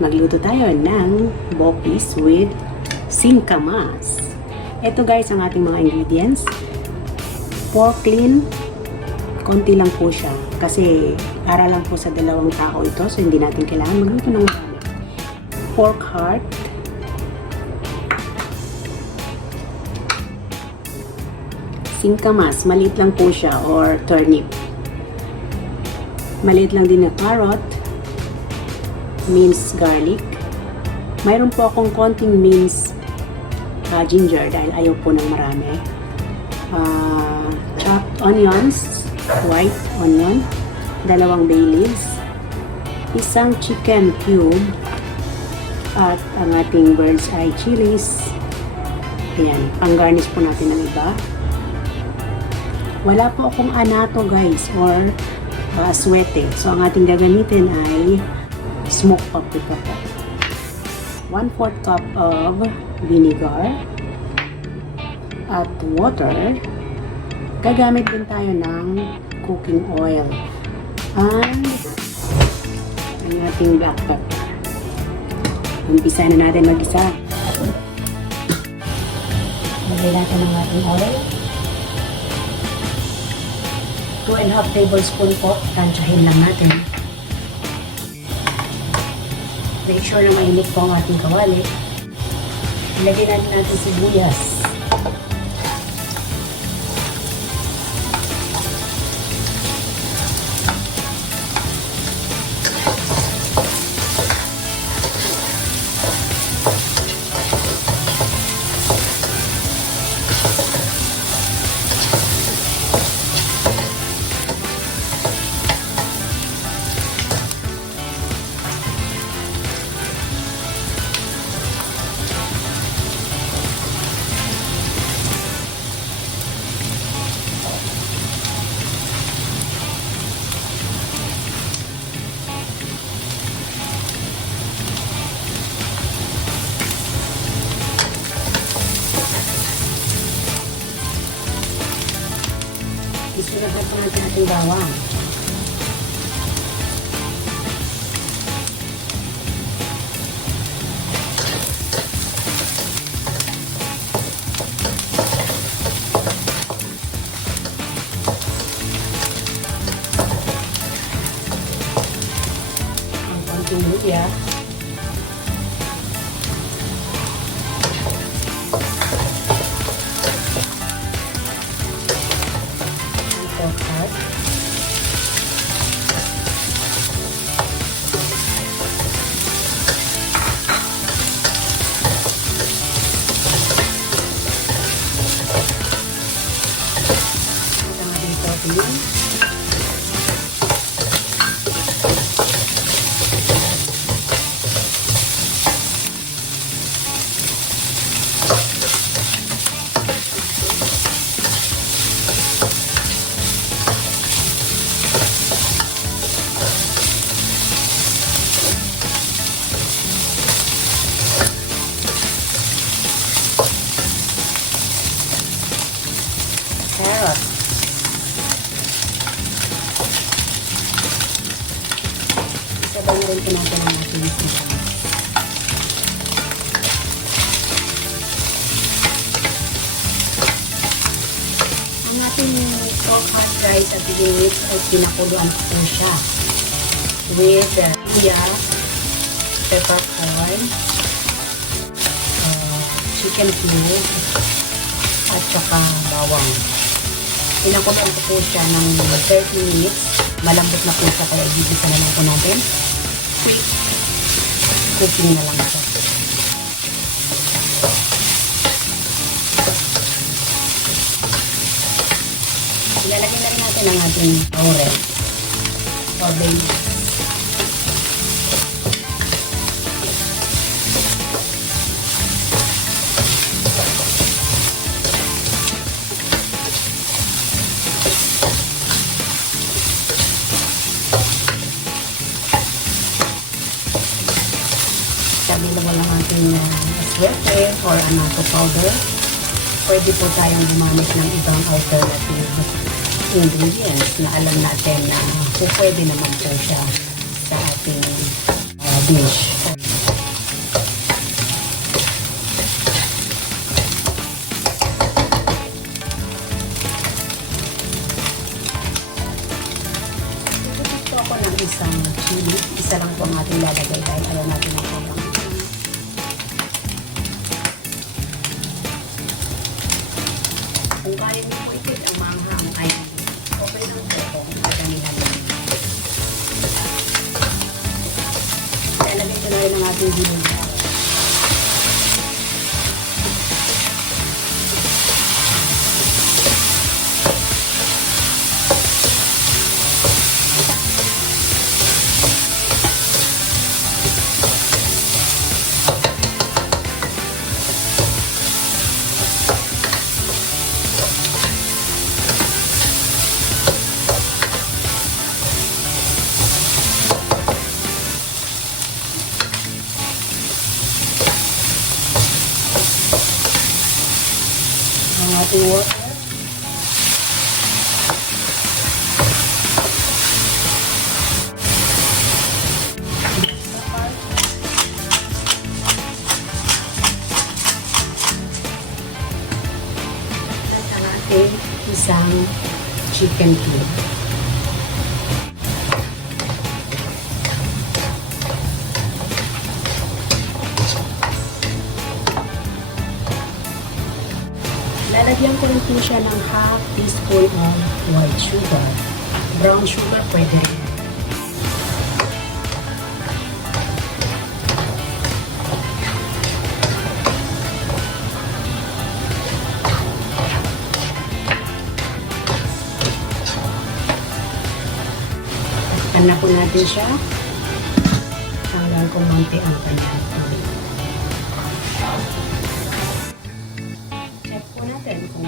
magluto tayo ng bokis with singkamas. Ito guys ang ating mga ingredients. Pork lean, konti lang po siya kasi para lang po sa 2 tao ito, so hindi natin kailangan magluto ng marami. Pork heart, singkamas, maliit lang po siya, or turnip. Maliit lang din na carrot, minced garlic. Mayroon po akong konting minced ginger dahil ayaw po ng marami. Chopped onions, white onion, 2 bay leaves, isang chicken cube, at ang ating bird's eye chilies. Ayan, pang-garnish po natin ng iba. Wala po akong anato guys or aswete. So ang ating gagamitin ay smoked paprika po. 1/4 cup of vinegar at water. Gagamit din tayo ng cooking oil and ang ating black pepper. Umpisa na natin mag-isa. Lagay natin ang ating oil. 2.5 tablespoon po. Tansyahin lang natin. Make sure na mainit po ang ating kawali. Ilagay natin sibuyas. Isinagad po natin ating bawang. Ang konting luya. Carrot. Sabay na rin natin ang ating singkamas. Ang ating pork heart rice at ginit ay pinakuluan ko po siya with luya, peppercorn, chicken cube, at saka bawang. Pinakuluan ko po siya ng 30 minutes. Malambot na po siya kaya igigisa na lang po natin. Quick cooking na lang siya. Ilalagay na rin natin ang ating laurel or bay leaves. Available ang ating aswete or anato powder. Pwede po tayong gumamit ng ibang alternative ingredients na alam natin na pwede naman po siya sa ating dish. po ang ating lalagay dahil ayaw natin ang sobrang. Kung kaya niyo po ito ang manghang ay okay lang po kung kanilang. Lalagay ko na rin ang ating vinegar. Ang ating water. At ang ating isang chicken cube. Lalagyan ko rin po siya ng half teaspoon of white sugar. Brown sugar pwede rin. Takpan na po natin siya hanggang kumunti ang kanyang